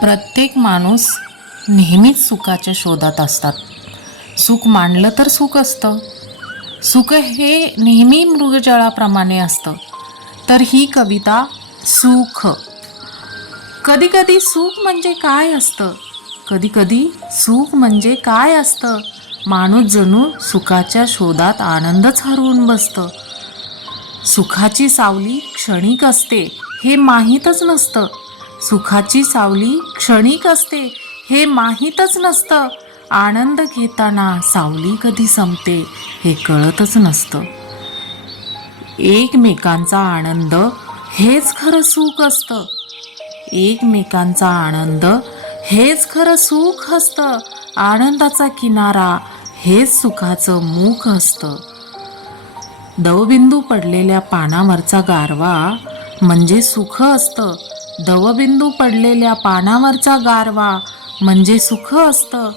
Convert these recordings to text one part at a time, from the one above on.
प्रत्येक माणूस नेहमीच सुखाच्या शोधात असतात. सुख मांडलं तर सुख असतं. सुख हे नेहमी मृगजळाप्रमाणे असतं. तर ही कविता सुख. कधी कधी सुख म्हणजे काय असतं? कधी कधी सुख म्हणजे काय असतं? माणूस जणू सुखाच्या शोधात आनंदच हरवून बसतं. सुखाची सावली क्षणिक असते हे माहीतच नसतं. सुखाची सावली क्षणिक असते हे माहीतच नसतं. आनंद घेताना सावली कधी संपते हे कळतच नसतं. एकमेकांचा आनंद हेच खरं सुख असतं. एकमेकांचा आनंद हेच खरं सुख असतं. आनंदाचा किनारा हेच सुखाचं मुख असतं. दवबिंदू पडलेल्या पानावरचा गारवा म्हणजे सुख असतं. दवबिंदू पडलेल्या पानावरचा गारवा म्हणजे सुख असतं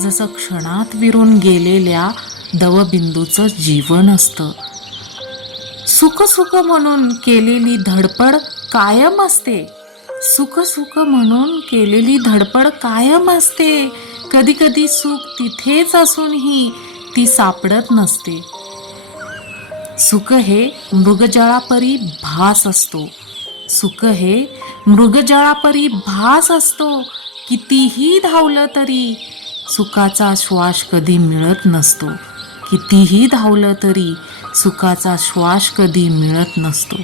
जसं क्षणात विरून गेलेल्या दवबिंदूचं जीवन असतं. सुख सुख म्हणून केलेली धडपड कायम असते. सुख सुख म्हणून केलेली धडपड कायम असते. कधी कधी सुख तिथेच असूनही ती सापडत नसते. सुख हे मृगजळापरी भास असतो. सुख हे मृगजळापरी भास असतो. कितीही धावलं तरी सुखाचा श्वास कधी मिळत नसतो. कितीही धावलं तरी सुखाचा श्वास कधी मिळत नसतो.